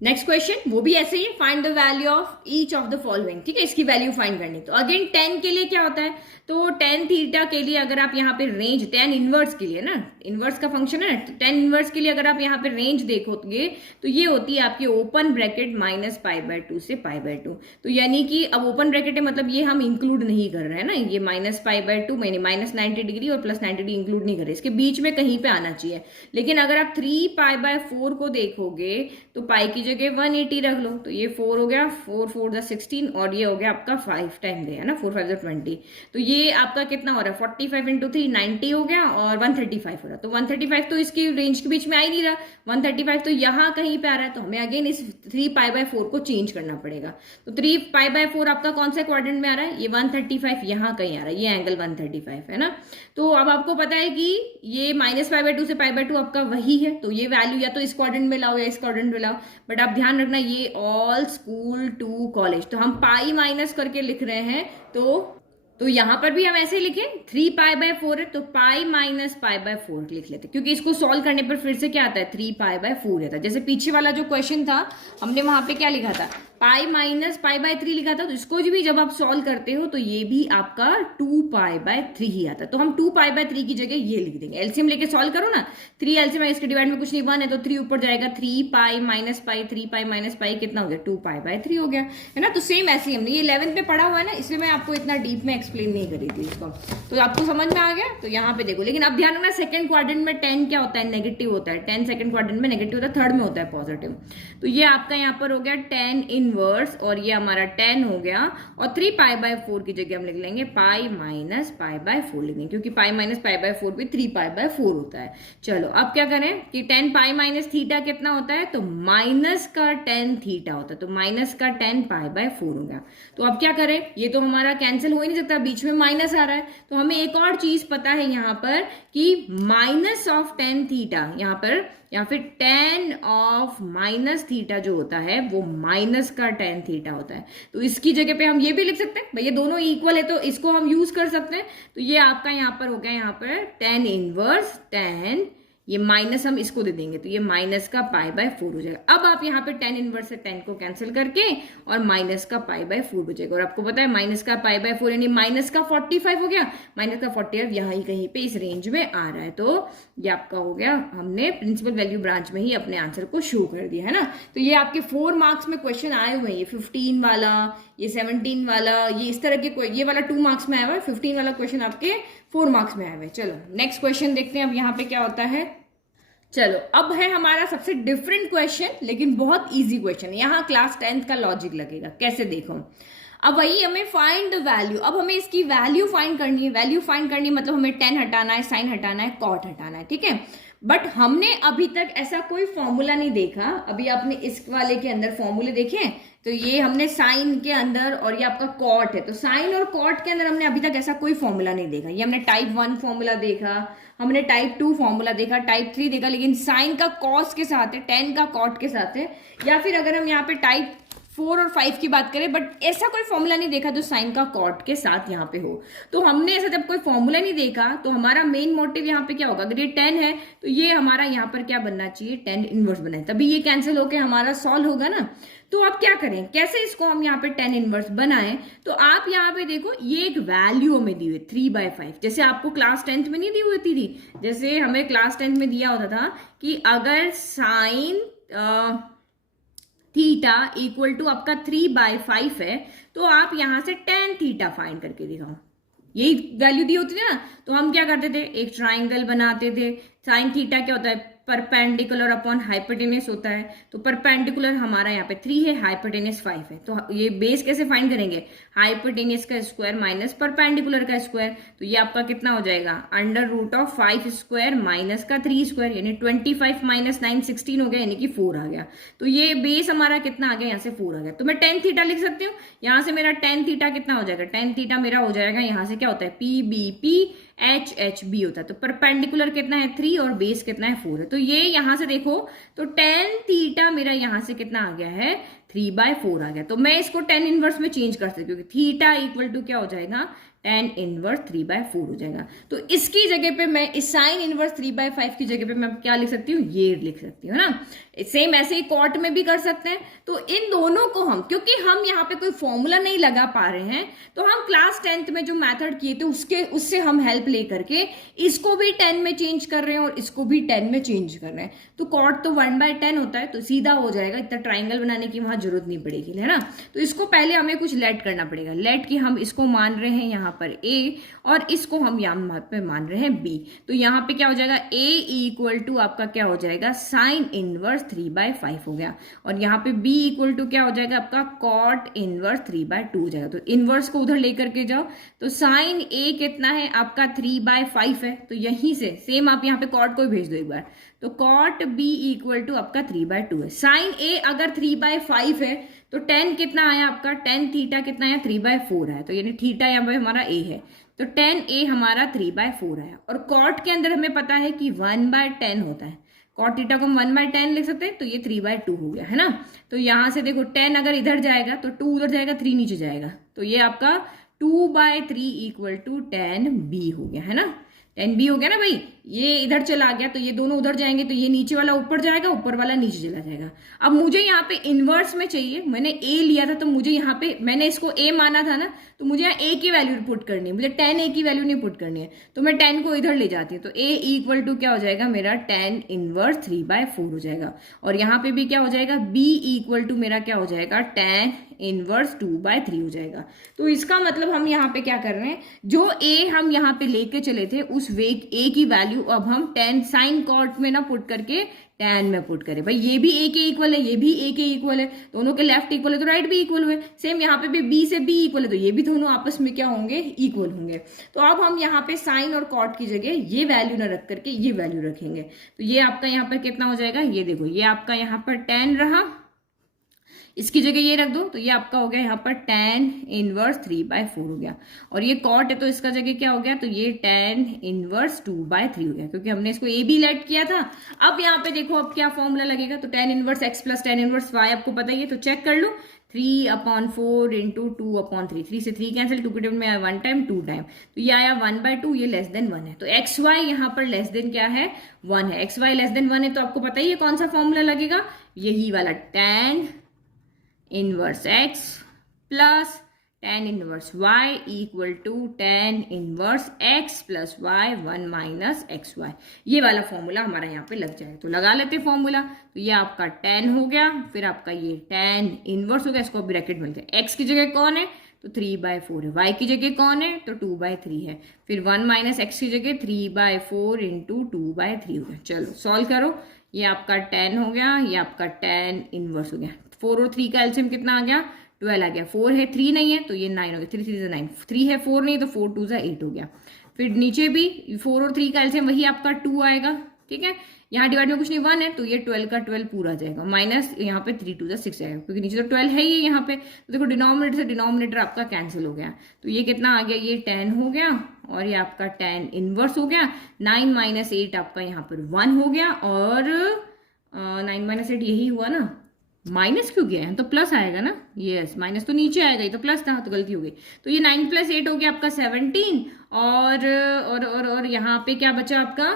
नेक्स्ट क्वेश्चन वो भी ऐसे ही, find the value of each of the following. ठीक है, इसकी वैल्यू फाइंड करनी। तो अगेन tan के लिए क्या होता है, तो tan थीटा के लिए अगर आप यहाँ पे रेंज tan इनवर्स के लिए ना, इनवर्स का फंक्शन है, तो tan इनवर्स के लिए अगर आप यहाँ पे रेंज देखोगे तो ये होती है आपकी ओपन ब्रैकेट -π/2 से π/2। तो यानी कि अब ओपन ब्रैकेट है मतलब ये हम इंक्लूड नहीं कर रहे हैं ना, ये -π/2 मैंने -90 डिग्री और +90 डिग्री इंक्लूड नहीं कर रहे, इसके बीच में कहीं पे आना चाहिए। लेकिन अगर आप 3π/4 को देखोगे तो पाई की जगह 180 रख लो, तो ये 4 हो गया, 4 4 द 16, और ये हो गया आपका 5 टाइम गया ना, 4 5 द 20, तो ये आपका कितना हो रहा है 45 इंटू 3 90 हो गया, और 135 हो रहा, तो 135 तो इसकी रेंज के बीच में आ ही नहीं रहा, 135 तो यहाँ कहीं पे आ रहा है, तो हमें अगेन इस 3π/4 को चेंज करना पड़ेगा। तो 3π/4 आपका कौन सा क्वाड्रेंट में आ रहा है, ये 135 यहाँ कहीं आ रहा है, ये एंगल 135 है ना। तो अब आपको पता है कि ये -π/2 से π/2 आपका वही है, तो ये वैल्यू या तो इस क्वाड्रेंट में लाओ या इस क्वाड्रेंट में लाओ, बट आप ध्यान रखना ये ऑल स्कूल टू कॉलेज, तो हम पाई माइनस करके लिख रहे हैं, तो यहां पर भी हम ऐसे लिखें 3π/4 है, तो पाई माइनस π/4 लिख लेते, क्योंकि इसको सॉल्व करने पर फिर से क्या आता है 3π/4 आता है। जैसे पीछे वाला जो क्वेश्चन था हमने वहां पे क्या लिखा था, पाई माइनस π/3 लिखा था, तो इसको भी जब आप सॉल्व करते हो तो ये भी आपका 2π/3 ही आता है, तो हम 2π/3 की जगह ये लिख देंगे। एलसीएम लेके सॉल्व करो ना, 3 एलसीएम इसके डिवाइड में कुछ नहीं, 1 है तो 3 ऊपर जाएगा, 3π माइनस पाई 3π माइनस पाई कितना हो गया 2π/3 हो गया, है ना। तो सेम ऐसे ही हमने ये 11th पे पढ़ा हुआ है ना, इसलिए मैं आपको इतना डीप में एक्सप्लेन नहीं करी थी इसको, तो आपको समझ में आ गया। तो यहाँ पे देखो, लेकिन अब ध्यान रखना सेकंड क्वाड्रेंट में 10 क्या होता है, नेगेटिव होता है, 10 सेकंड क्वाड्रेंट में नेगेटिव होता है, थर्ड में होता है पॉजिटिव। तो ये आपका यहाँ पर हो गया 10 इनवर्स, और ये हमारा 10 हो गया, और 3π/4 की जगह हम लिख लेंगे पाई माइनस π/4 लिखेंगे, क्योंकि पाई माइनस π/4 भी 3π/4 होता है। चलो अब क्या करें कि 10 पाई माइनस थीटा कितना होता है, तो माइनस का 10 थीटा होता है, तो माइनस का 10 π/4 हो गया। तो अब क्या करें, ये तो हमारा कैंसिल हो ही नहीं सकता, बीच में माइनस आ रहा है, तो हमें एक और चीज पता है यहाँ पर कि माइनस ऑफ 10 थीटा यहाँ पर, या फिर tan ऑफ माइनस थीटा जो होता है वो माइनस का tan थीटा होता है। तो इसकी जगह पे हम ये भी लिख सकते हैं, भाई ये दोनों इक्वल है तो इसको हम यूज कर सकते हैं। तो ये आपका यहाँ पर हो गया, यहाँ पर tan इनवर्स tan, ये माइनस हम इसको दे देंगे, तो ये माइनस का π/4 हो जाएगा। अब आप यहाँ पे tan इनवर्स से 10 को कैंसिल करके और माइनस का π/4 हो जाएगा, और आपको पता है माइनस का π/4 यानी माइनस का 45 हो गया, माइनस का 45 यहाँ ही कहीं पे इस रेंज में आ रहा है। तो ये आपका हो गया, हमने प्रिंसिपल वैल्यू ब्रांच में ही अपने आंसर को शो कर दिया है ना। तो ये आपके 4 मार्क्स में क्वेश्चन आए हुए हैं, ये 15 वाला, ये 17 वाला, ये इस तरह के, ये वाला 2 मार्क्स में आया हुआ है, 15 वाला क्वेश्चन आपके 4 मार्क्स में आए हुए। चलो नेक्स्ट क्वेश्चन देखते हैं अब यहाँ पे क्या होता है। चलो अब है हमारा सबसे डिफरेंट क्वेश्चन, लेकिन बहुत इजी क्वेश्चन, यहाँ क्लास 10th का लॉजिक लगेगा। कैसे देखो, अब वही हमें फाइंड द वैल्यू, अब हमें इसकी वैल्यू फाइंड करनी है। वैल्यू फाइंड करनी मतलब हमें tan हटाना है, sin हटाना है, cot हटाना है, ठीक है। बट हमने अभी तक ऐसा कोई फॉर्मूला नहीं देखा। अभी आपने इस वाले के अंदर फॉर्मूले देखे, तो ये हमने साइन के अंदर, और ये आपका कॉट है, तो साइन और कॉट के अंदर हमने अभी तक ऐसा कोई फॉर्मूला नहीं देखा। ये हमने टाइप 1 फॉर्मूला देखा, हमने टाइप 2 फॉर्मूला देखा, टाइप 3 देखा, लेकिन साइन का कॉस के साथ है, tan का कॉट के साथ है, या फिर अगर हम यहाँ पे टाइप 4 और 5 की बात करें, बट ऐसा कोई फॉर्मूला नहीं देखा जो साइन का कॉट के साथ यहाँ पे हो। तो हमने ऐसा जब कोई फॉर्मूला नहीं देखा, तो हमारा मेन मोटिव यहाँ पे क्या होगा, अगर ये 10 है तो ये हमारा यहाँ पर क्या बनना चाहिए, tan इनवर्स बनना है, तभी ये कैंसिल होके हमारा सॉल्व होगा ना। तो आप क्या करें, कैसे इसको हम यहाँ पे tan इनवर्स बनाएं, तो आप यहाँ पे देखो ये एक वैल्यू हमें दी हुई 3/5, जैसे आपको क्लास 10th में नहीं दी हुई थी, जैसे हमें क्लास 10th में दिया होता था कि अगर साइन थीटा इक्वल टू आपका 3/5 है, तो आप यहां से tan थीटा फाइंड करके दिखाओ, यही वैल्यू दी होती थी ना। तो हम क्या करते थे, एक ट्राइंगल बनाते थे। साइन थीटा क्या होता है, परपेंडिकुलर अपॉन हाइपोटेनस होता है, तो परपेंडिकुलर हमारा यहाँ पे 3 है, हाइपोटेनस 5 है, तो ये बेस कैसे फाइंड करेंगे, हाइपोटेनस का स्क्वायर माइनस परपेंडिकुलर का स्क्वायर, तो ये आपका कितना हो जाएगा, √5 स्क्वायर माइनस का 3 स्क्वायर, यानी 25 माइनस 9 16 हो गया, यानी कि 4 आ गया। तो ये बेस हमारा कितना आ गया, यहाँ से 4 आ गया। तो मैं tan थीटा लिख सकती हूँ, यहाँ से मेरा tan थीटा कितना हो जाएगा, tan थीटा मेरा हो जाएगा, यहाँ से क्या होता है PBP HHB होता है, तो परपेंडिकुलर कितना है 3 और बेस कितना है 4 है। तो ये यहां से देखो, तो tan थीटा मेरा यहां से कितना आ गया है 3/4 आ गया। तो मैं इसको tan इनवर्स में चेंज कर सकती हूँ, क्योंकि थीटा इक्वल टू क्या हो जाएगा, tan इनवर्स 3/4 हो जाएगा। तो इसकी जगह पे मैं इस साइन इनवर्स 3/5 की जगह पे मैं क्या लिख सकती हूँ, ये लिख सकती हूँ ना। सेम ऐसे ही कॉट में भी कर सकते हैं। तो इन दोनों को हम, क्योंकि हम यहाँ पे कोई फॉर्मूला नहीं लगा पा रहे हैं, तो हम क्लास 10th में जो मेथड किए थे उससे हम हेल्प ले करके इसको भी 10 में चेंज कर रहे हैं और इसको भी 10 में चेंज कर रहे हैं। तो कॉट तो 1/10 होता है, तो सीधा हो जाएगा, इतना ट्राइंगल बनाने की वहां जरूरत नहीं पड़ेगी, है ना। तो इसको पहले हमें कुछ लेट करना पड़ेगा। लेट कि हम इसको मान रहे हैं यहाँ पर a और इसको हम यहाँ पे मान रहे हैं b। तो यहाँ पे क्या हो जाएगा, a इक्वल टू आपका क्या हो जाएगा, साइन इनवर्स 3/5 हो गया। और यहाँ पे b इक्वल टू क्या हो जाएगा आपका, कॉट इनवर्स 3/2 हो जाएगा। तो इनवर्स को उधर लेकर के जाओ, तो साइन a कितना है आपका 3/5 है। तो यहीं से सेम आप यहाँ पे कॉट को भेज दो एक बार, तो कॉट b इक्वल टू आपका 3/2 है। साइन a अगर 3/5 है तो tan कितना आया आपका, tan थीटा कितना आया, 3/4 है। तो यानी थीटा यहाँ पे हमारा a है, तो tan a हमारा 3/4 है। और कॉट के अंदर हमें पता है कि 1/10 होता है, कॉट थीटा को हम 1/10 लिख सकते हैं। तो ये 3/2 हो गया, है ना। तो यहाँ से देखो 10 अगर इधर जाएगा तो 2 उधर जाएगा, 3 नीचे जाएगा, तो ये आपका 2/3 इक्वल टू tan b हो गया, है ना। tan b हो गया ना भाई, ये इधर चला गया तो ये दोनों उधर जाएंगे, तो ये नीचे वाला ऊपर जाएगा, ऊपर वाला नीचे चला जाएगा। अब मुझे यहाँ पे इनवर्स में चाहिए, मैंने a लिया था तो मुझे यहाँ पे, मैंने इसको a माना था ना, तो मुझे यहाँ a की वैल्यू पुट करनी है, मुझे tan a की वैल्यू नहीं पुट करनी है। तो मैं tan को इधर ले जाती हूँ, तो a इक्वल टू क्या हो जाएगा मेरा, tan इनवर्स 3/4 हो जाएगा। और यहाँ पे भी क्या हो जाएगा, b इक्वल टू मेरा क्या हो जाएगा, tan इनवर्स 2/3 हो जाएगा। तो इसका मतलब हम यहाँ पे क्या कर रहे हैं, जो a हम यहाँ पे लेके चले थे उस वेग a की वैल्यू अब हम tan साइन कॉट में ना पुट करके tan में पुट करें। भाई ये भी a के इक्वल है, ये भी a के इक्वल है, दोनों के लेफ्ट इक्वल है तो राइट भी इक्वल हुए। सेम यहाँ पे भी b से b इक्वल है, तो ये भी दोनों आपस में क्या होंगे, इक्वल होंगे। तो अब हम यहाँ पे साइन और कॉट की जगह ये वैल्यू ना रख करके ये वैल्यू रखेंगे। तो ये आपका यहाँ पर कितना हो जाएगा, ये देखो ये आपका यहाँ पर tan रहा, इसकी जगह ये रख दो, तो ये आपका हो गया यहाँ पर tan इनवर्स 3/4 हो गया। और ये कॉट है तो इसका जगह क्या हो गया, तो ये tan इनवर्स 2/3 हो गया, क्योंकि हमने इसको a b लेट किया था। अब यहाँ पे देखो अब क्या फॉर्मूला लगेगा, तो tan inverse x plus tan inverse y आपको पता ही है, तो चेक कर लो, 3/4 इंटू 2/3, 3 से 3 कैंसिल, 2 के टेबल में आया 1 टाइम 2 टाइम, तो ये आया 1/2, ये लेस देन 1 है। तो एक्स वाई यहाँ पर लेस देन क्या है, 1 है। एक्स वाई लेस देन 1 है, तो आपको पता ही है कौन सा फॉर्मूला लगेगा, यही वाला, tan inverse x plus tan inverse y equal to tan inverse x plus y 1 minus x y. ये वाला फॉर्मूला हमारा यहाँ पे लग जाएगा, तो लगा लेते हैं फॉर्मूला। तो ये आपका tan हो गया, फिर आपका ये tan इनवर्स हो गया, इसको ब्रैकेट मिलते हैं। x की जगह कौन है, तो 3/4 है, y की जगह कौन है, तो 2/3 है, फिर 1 माइनस एक्स की जगह 3/4 इंटू 2/3 हो गया। चलो सॉल्व करो, ये आपका tan हो गया, ये आपका tan इनवर्स हो गया। 4 और 3 का एलसीएम कितना आ गया, 12 आ गया। 4 है 3 नहीं है तो ये 9 हो गया, 3 3 9, 3 है 4 नहीं तो 4 2 8 हो गया। फिर नीचे भी 4 और 3 का एलसीएम वही आपका 2 आएगा, ठीक है। यहाँ डिवाइड में कुछ नहीं, 1 है तो ये 12 का 12 पूरा जाएगा, माइनस यहाँ पे 3 2 6 आएगा, क्योंकि नीचे तो 12 है ही यहाँ पे। तो देखो डिनोमिनेटर से डिनोमिनेटर आपका कैंसिल हो गया, तो ये कितना आ गया, ये tan हो गया, और ये आपका tan इनवर्स हो गया। 9 माइनस 8 आपका यहाँ पर 1 हो गया, और 9 माइनस 8 यही हुआ ना, माइनस क्यों गया है, तो प्लस आएगा ना, यस माइनस तो नीचे आएगा, ये तो प्लस था तो गलती हो गई। तो ये 9 + 8 हो गया आपका 17, और यहाँ पे क्या बचा आपका,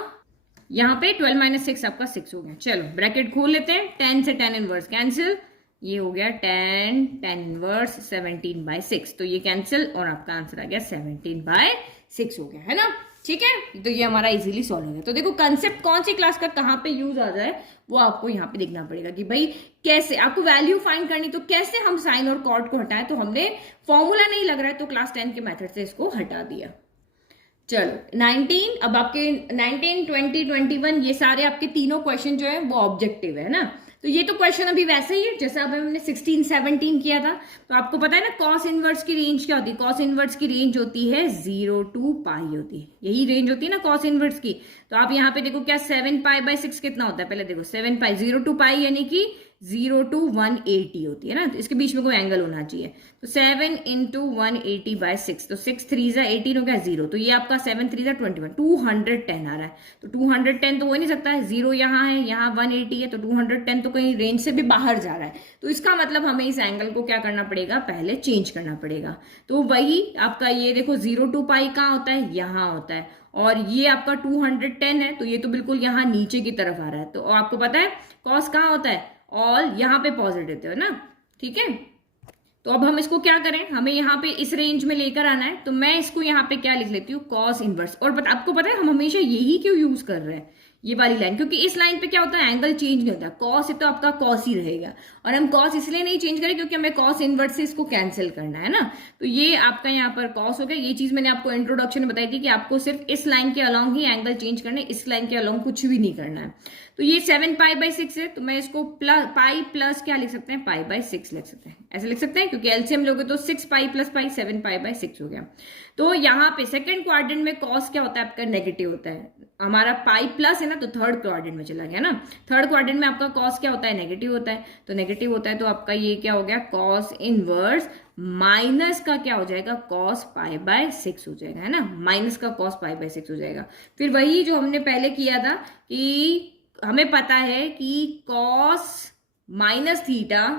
यहाँ पे 12 - 6 आपका 6 हो गया। चलो ब्रैकेट खोल लेते हैं, 10 से tan इनवर्स कैंसिल, ये हो गया tan इनवर्स 17/6, तो ये कैंसिल और आपका आंसर आ गया 17/6 हो गया, है ना। ठीक है, तो ये हमारा इजीली सॉल्व हो गया। तो देखो कंसेप्ट कौन सी क्लास का कहाँ पे यूज आ जाए वो आपको यहाँ पे देखना पड़ेगा कि भाई कैसे आपको वैल्यू फाइंड करनी, तो कैसे हम साइन और कॉट को हटाएं। तो हमने फॉर्मूला नहीं लग रहा है तो क्लास 10 के मेथड से इसको हटा दिया। चलो 19, अब आपके 19, 20, 21 ये सारे आपके तीनों क्वेश्चन जो है वो ऑब्जेक्टिव है ना। तो ये तो क्वेश्चन अभी वैसे ही है जैसा अभी हमने 16, 17 किया था। तो आपको पता है ना कॉस इनवर्स की रेंज क्या होती है, कॉस इनवर्स की रेंज होती है 0 to π होती है, यही रेंज होती है ना कॉस इनवर्स की। तो आप यहाँ पे देखो क्या 7π/6 कितना होता है, पहले देखो 7π 0 to π यानी कि 0 to 180 होती है ना, तो इसके बीच में कोई एंगल होना चाहिए। तो 7 × 180/6, तो 6 3 = 18 हो गया 0, तो ये आपका 7 3 = 21, 210 आ रहा है। तो 210 तो हो नहीं सकता है, 0 यहाँ है, यहाँ 180 है, तो 210 तो कहीं रेंज से भी बाहर जा रहा है। तो इसका मतलब हमें इस एंगल को क्या करना पड़ेगा, पहले चेंज करना पड़ेगा। तो वही आपका ये देखो 0 to π कहाँ होता है, यहाँ होता है, और ये आपका 210 है, तो ये तो बिल्कुल यहाँ नीचे की तरफ आ रहा है। तो आपको पता है कॉस कहाँ होता है, ऑल यहाँ पे पॉजिटिव है ना, ठीक है। तो अब हम इसको क्या करें, हमें यहाँ पे इस रेंज में लेकर आना है, तो मैं इसको यहाँ पे क्या लिख लेती हूँ, कॉस इनवर्स। और आपको पता है हम हमेशा यही क्यों यूज कर रहे हैं, ये वाली लाइन, क्योंकि इस लाइन पे क्या होता है, एंगल चेंज नहीं होता, कॉस है तो आपका कॉस ही रहेगा, और हम कॉस इसलिए नहीं चेंज करें क्योंकि हमें कॉस इनवर्स से इसको कैंसिल करना है ना। तो ये आपका यहाँ पर कॉस हो गया। ये चीज मैंने आपको इंट्रोडक्शन में बताई थी कि आपको सिर्फ इस लाइन के अलॉन्ग ही एंगल चेंज करना है, इस लाइन के अलॉन्ग कुछ भी नहीं करना है। तो ये 7π/6 है, तो मैं इसको पाई प्लस क्या लिख सकते हैं, π/6 लिख सकते हैं, ऐसे लिख सकते हैं, क्योंकि एलसीएम लोगे तो 6π + π 7π/6 हो गया। तो यहाँ पे सेकंड क्वाड्रेंट में कॉस क्या होता है आपका, नेगेटिव होता है। हमारा पाई प्लस है ना, तो थर्ड क्वाड्रेंट में चला गया ना, थर्ड क्वाड्रेंट में आपका कॉस क्या होता है, नेगेटिव होता है। तो नेगेटिव होता है तो आपका ये क्या हो गया, कॉस इनवर्स माइनस का क्या हो जाएगा, कॉस π/6 हो जाएगा, है ना, माइनस का कॉस π/6 हो जाएगा। फिर वही जो हमने पहले किया था कि हमें पता है कि कॉस -θ,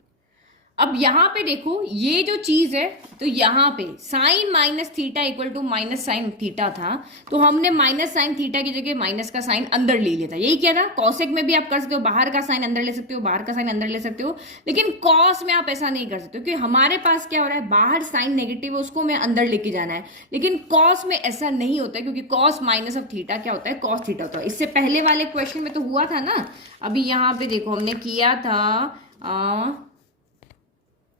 अब यहां पे देखो ये जो चीज है, तो यहां पे साइन -θ इक्वल टू -sin θ था, तो हमने -sin θ की जगह माइनस का साइन अंदर ले लिया था। यही क्या था, कॉसेक में भी आप कर सकते हो, बाहर का साइन अंदर ले सकते हो, बाहर का साइन अंदर ले सकते हो, लेकिन कॉस में आप ऐसा नहीं कर सकते, क्योंकि हमारे पास क्या हो रहा है, बाहर साइन नेगेटिव है उसको मैं अंदर लेके जाना है, लेकिन कॉस में ऐसा नहीं होता है, क्योंकि कॉस -θ क्या होता है, कॉस θ होता है। इससे पहले वाले क्वेश्चन में तो हुआ था ना, अभी यहाँ पे देखो हमने किया था,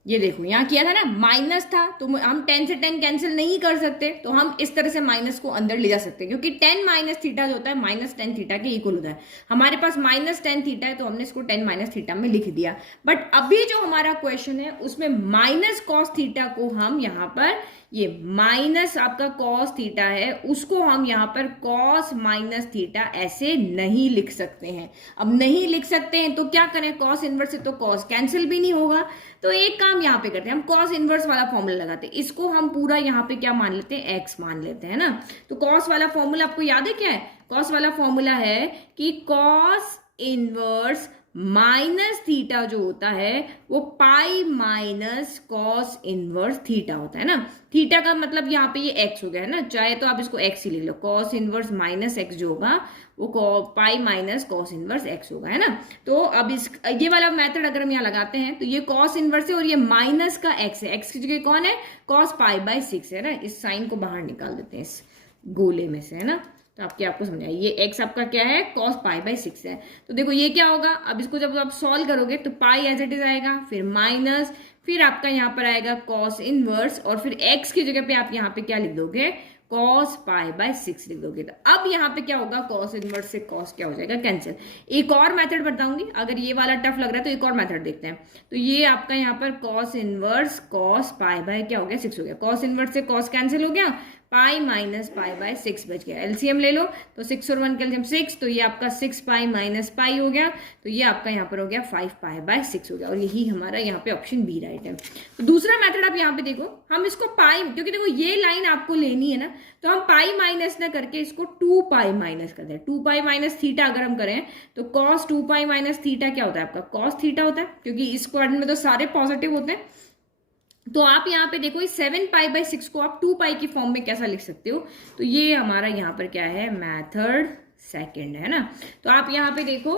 ये देखो यहाँ किया था ना, माइनस था, तो हम 10 से 10 कैंसिल नहीं कर सकते, तो हम इस तरह से माइनस को अंदर ले जा सकते हैं, क्योंकि 10 - θ जो होता है -10θ के इक्वल होता है। हमारे पास -10θ है, तो हमने इसको 10 - θ में लिख दिया। बट अभी जो हमारा क्वेश्चन है उसमें -cos θ को हम यहाँ पर, ये माइनस आपका cos θ है, उसको हम यहाँ पर cos -θ ऐसे नहीं लिख सकते हैं। अब नहीं लिख सकते हैं तो क्या करें, cos इनवर्स से तो cos कैंसिल भी नहीं होगा, तो एक काम यहाँ पे करते हैं, हम cos इनवर्स वाला फॉर्मूला लगाते हैं, इसको हम पूरा यहाँ पे क्या मान लेते हैं, x मान लेते हैं ना। तो cos वाला फॉर्मूला आपको याद है क्या है, cos वाला फॉर्मूला है कि cos इनवर्स -θ जो होता है वो पाई माइनस कॉस इनवर्स θ होता है ना। थीटा का मतलब यहाँ पे ये x हो गया है ना, चाहे तो आप इसको x ही ले लो, कॉस इनवर्स -x जो होगा वो pi minus cos inverse x होगा, है ना। तो अब इस ये वाला मेथड अगर हम यहाँ लगाते हैं तो ये कॉस इनवर्स है और ये माइनस का x है, x की जगह कौन है, कॉस π/6 है ना। इस साइन को बाहर निकाल देते हैं इस गोले में से, है ना। तो आपको समझाया, ये x आपका क्या है, cos π/6 है। तो देखो ये क्या होगा, अब इसको जब आप सॉल्व करोगे तो पाई एज इट इज आएगा, फिर माइनस, फिर आपका यहाँ पर आएगा cos इनवर्स, और फिर x की जगह पे आप यहाँ पे क्या लिख दोगे, cos π/6 लिख दोगे। तो अब यहाँ पे क्या होगा, cos इनवर्स से cos क्या हो जाएगा, कैंसिल। एक और मेथड बताऊंगी, अगर ये वाला टफ लग रहा है तो एक और मेथड देखते हैं। तो ये आपका यहाँ पर cos इनवर्स cos क्या हो गया, 6 हो गया, cos इनवर्स से cos कैंसिल हो गया, पाई माइनस π/6 बच गया। एलसीएम ले लो तो 6 और 1 कैल्सियम 6, तो ये आपका 6π माइनस पाई हो गया, तो ये आपका यहाँ पर हो गया 5π/6 हो गया, और यही हमारा यहाँ पे ऑप्शन बी राइट है। तो दूसरा मेथड आप यहाँ पे देखो, हम इसको पाई, क्योंकि देखो ये लाइन आपको लेनी है ना, तो हम पाई माइनस ना करके इसको 2π माइनस कर दें। 2π माइनस θ अगर हम करें तो cos 2π माइनस θ क्या होता है आपका, cos θ होता है, क्योंकि इस क्वाड्रेंट में तो सारे पॉजिटिव होते हैं। तो आप यहाँ पे देखो इस 7π/6 को आप 2π की फॉर्म में कैसा लिख सकते हो, तो ये हमारा यहाँ पर क्या है, मेथड सेकंड है ना। तो आप यहाँ पे देखो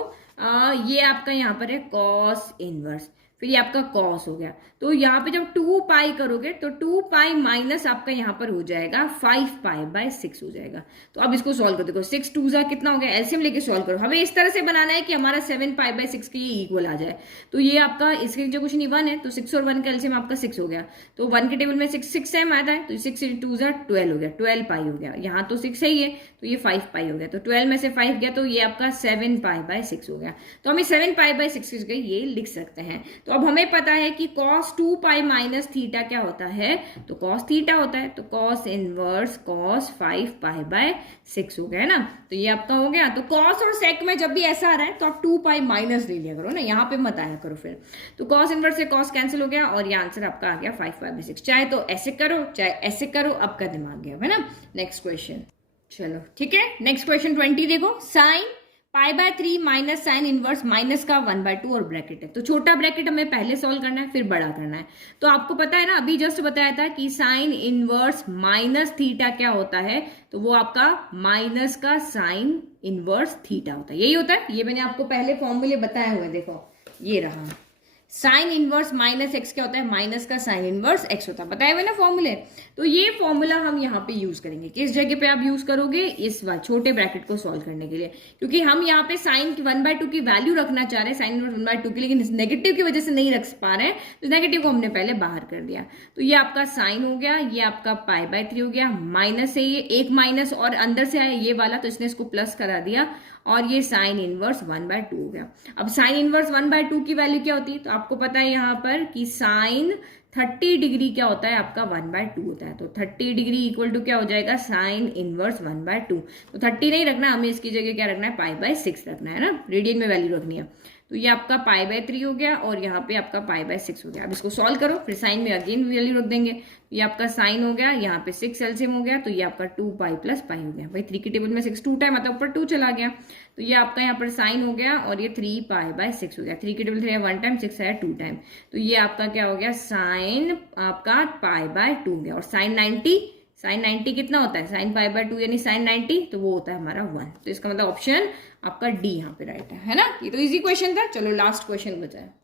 ये आपका यहाँ पर है cos इनवर्स, फिर ये आपका cos हो गया, तो यहाँ पे जब 2π करोगे तो 2π माइनस आपका यहाँ पर हो जाएगा 5π/6 हो जाएगा। तो अब इसको सॉल्व कर देखो, 6 2 जा कितना हो गया, एलसीएम लेके सॉल्व करो। हमें इस तरह से बनाना है कि हमारा 7π/6 के ये इक्वल आ जाए। तो ये आपका इसके जो कुछ नहीं 1 है, तो 6 और 1 का एलसीएम आपका 6 हो गया, तो 1 के टेबल में 6 टाइम आता है, तो 6 2 जा 12 हो गया, 12π हो गया। यहाँ तो 6 है ही है, तो ये 5π हो गया, तो 12 में से 5 गया, तो ये आपका 7π/6 हो गया। तो हम 7π/6 की जगह ये लिख सकते हैं। तो अब हमें पता है कि cos 2π माइनस θ क्या होता है, तो cos θ होता है, तो cos इनवर्स cos 5π/6 हो गया ना। तो ये आपका हो गया। तो cos और sec में जब भी ऐसा आ रहा है तो आप 2π माइनस ले लिया करो ना, यहाँ पे मत आया करो फिर। तो cos इनवर्स से cos कैंसिल हो गया, और ये आंसर आपका आ गया 5π/6। चाहे तो ऐसे करो चाहे ऐसे करो, आपका दिमाग गया है ना। नेक्स्ट क्वेश्चन, चलो ठीक है। नेक्स्ट क्वेश्चन 20 देखो, sine π/3 minus sine inverse minus का 1/2 और ब्रैकेट है। तो छोटा ब्रैकेट हमें पहले सॉल्व करना है, फिर बड़ा करना है। तो आपको पता है ना, अभी जस्ट बताया था कि साइन इनवर्स माइनस θ क्या होता है, तो वो आपका माइनस का साइन इनवर्स θ होता है, यही होता है। ये मैंने आपको पहले फॉर्मूले बताए हुए, देखो ये रहा साइन इनवर्स माइनस एक्स क्या होता है, माइनस का साइन इनवर्स एक्स होता है, बताए हुए ना फॉर्मूले। तो ये फॉर्मूला हम यहाँ पे यूज करेंगे, किस जगह पे आप यूज करोगे, इस छोटे ब्रैकेट को सॉल्व करने के लिए, क्योंकि हम यहाँ पे साइन की 1/2 की वैल्यू रखना चाह रहे हैं, साइन इनवर्स 1/2 की, लेकिन नेगेटिव की वजह से नहीं रख पा रहे हैं, तो नेगेटिव को हमने पहले बाहर कर दिया। तो ये आपका साइन हो गया, ये आपका π/3 हो गया, माइनस है ये एक माइनस और अंदर से आया ये वाला, तो इसने इसको प्लस करा दिया, और ये साइन इनवर्स 1/2 हो गया। अब साइन इनवर्स 1/2 की वैल्यू क्या होती है, तो आपको पता है यहाँ पर कि साइन 30 डिग्री क्या होता है आपका 1/2 होता है, तो 30 डिग्री इक्वल टू क्या हो जाएगा, साइन इनवर्स 1/2। तो 30 नहीं रखना हमें, इसकी जगह क्या रखना है, π/6 रखना है ना, रेडियन में वैल्यू रखनी है। तो ये आपका π/3 हो गया और यहाँ पे आपका π/6 हो गया। अब इसको सॉल्व करो, फिर साइन में अगेन वैल्यू रख देंगे। ये आपका साइन हो गया, यहाँ पे 6 एलसीएम हो गया, तो ये आपका 2π + π हो गया। भाई 3 की टेबल में 6 2 टाइम मतलब ऊपर 2 चला गया, तो ये आपका यहाँ पर साइन हो गया और ये 3π/6 हो गया। 3 की टेबल 3 है 1 टाइम, 6 है 2 टाइम, तो ये आपका क्या हो गया, साइन आपका π/2 हो गया। और साइन 90 कितना होता है, साइन π/2 यानी साइन 90, तो वो होता है हमारा 1। तो इसका मतलब ऑप्शन आपका डी यहाँ पे राइट है ना। ये तो इजी क्वेश्चन था। चलो लास्ट क्वेश्चन बचा है।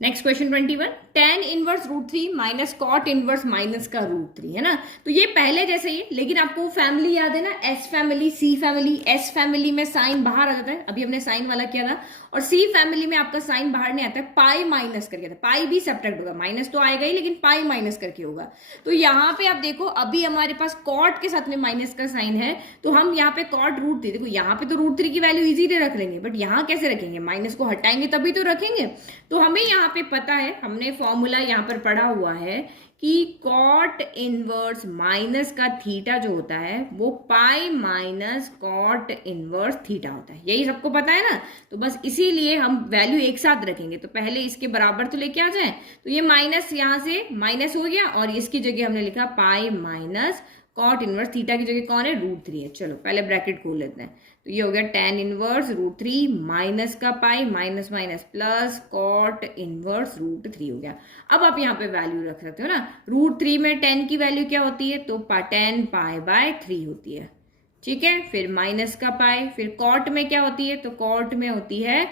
Next question 21, tan inverse √3 minus cot inverse minus का √3 है ना। तो ये पहले जैसे ही, लेकिन आपको फैमिली याद है ना, एस फैमिली, सी फैमिली। एस फैमिली में साइन बाहर आ जाता है, अभी हमने साइन वाला किया था, और सी फैमिली में आपका साइन बाहर नहीं आता है, पाई माइनस करके आता है। पाई भी सब्ट्रैक्ट होगा, माइनस तो आएगा ही, लेकिन पाई माइनस करके होगा। तो यहाँ पे आप देखो, अभी हमारे पास कॉट के साथ में माइनस का साइन है, तो हम यहाँ पे कॉट √3, देखो यहाँ पे तो √3 की वैल्यू इजीली रख लेंगे, बट यहाँ कैसे रखेंगे, माइनस को हटाएंगे तभी तो रखेंगे। तो हमें यहाँ पे पता है, हमने फॉर्मूला यहाँ पर पढ़ा हुआ है कि कॉट इनवर्स माइनस का थीटा जो होता है वो pi minus cot inverse theta होता है, यही सबको पता है ना। तो बस इसीलिए हम वैल्यू एक साथ रखेंगे, तो पहले इसके बराबर तो लेके आ जाए, तो ये माइनस यहाँ से माइनस हो गया, और इसकी जगह हमने लिखा pi minus cot inverse theta की जगह कौन है, √3 है। चलो पहले ब्रैकेट खोल लेते हैं, तो ये हो गया tan इनवर्स √3 माइनस का pi minus minus plus cot inverse √3 हो गया। अब आप यहाँ पे वैल्यू रख सकते हो ना, √3 में tan की वैल्यू क्या होती है, तो tan π/3 होती है, ठीक है। फिर माइनस का पाई, फिर कॉट में क्या होती है, तो कॉट में होती है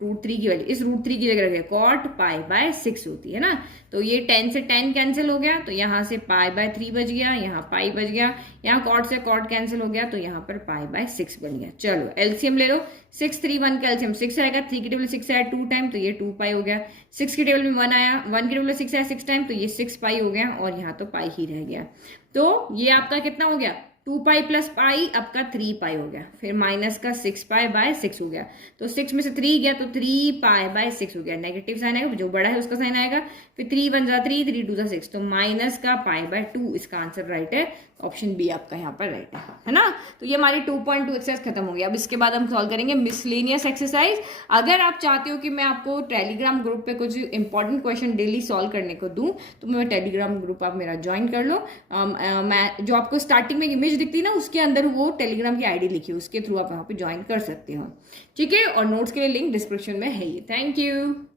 √3 की वैल्यू, इस √3 की जगह रखे कॉट π/6 होती है ना। तो ये 10 से 10 कैंसिल हो गया, तो यहाँ से π/3 बच गया, यहाँ पाई बच गया, यहाँ कॉट से कॉट कैंसिल हो गया, तो यहाँ पर π/6 बन गया। चलो एलसीएम ले लो, 6 3 1 का एलसीएम 6 आएगा, 3 की टेबल 6 आया 2 टाइम, तो ये 2π हो गया। 6 की टेबल में 1 आया, 1 की टेबल में 6 आया 6 टाइम, तो ये 6π हो गया, और यहाँ तो पाई ही रह गया। तो ये आपका कितना हो गया, 2π + पाई आपका 3π हो गया, फिर माइनस का 6π/6 हो गया, तो 6 में से 3 गया, तो 3π/6 हो गया। नेगेटिव साइन आएगा, जो बड़ा है उसका साइन आएगा, फिर 3 1 = 3, 3 2 = 6, तो माइनस का π/2 इसका आंसर राइट है। ऑप्शन बी आपका यहाँ पर राइट है ना। तो ये हमारी 2.2 एक्सरसाइज खत्म हो गया। अब इसके बाद हम सॉल्व करेंगे मिसलेनियस एक्सरसाइज। अगर आप चाहते हो कि मैं आपको टेलीग्राम ग्रुप पे कुछ इंपॉर्टेंट क्वेश्चन डेली सॉल्व करने को दूं, तो मैं टेलीग्राम ग्रुप आप मेरा ज्वाइन कर लो। मैं जो आपको स्टार्टिंग में इमेज दिखती है ना, उसके अंदर वो टेलीग्राम की आईडी लिखी है, उसके थ्रू आप वहाँ पे ज्वाइन कर सकते हो, ठीक है। और नोट्स के लिए लिंक डिस्क्रिप्शन में है ये। Thank you.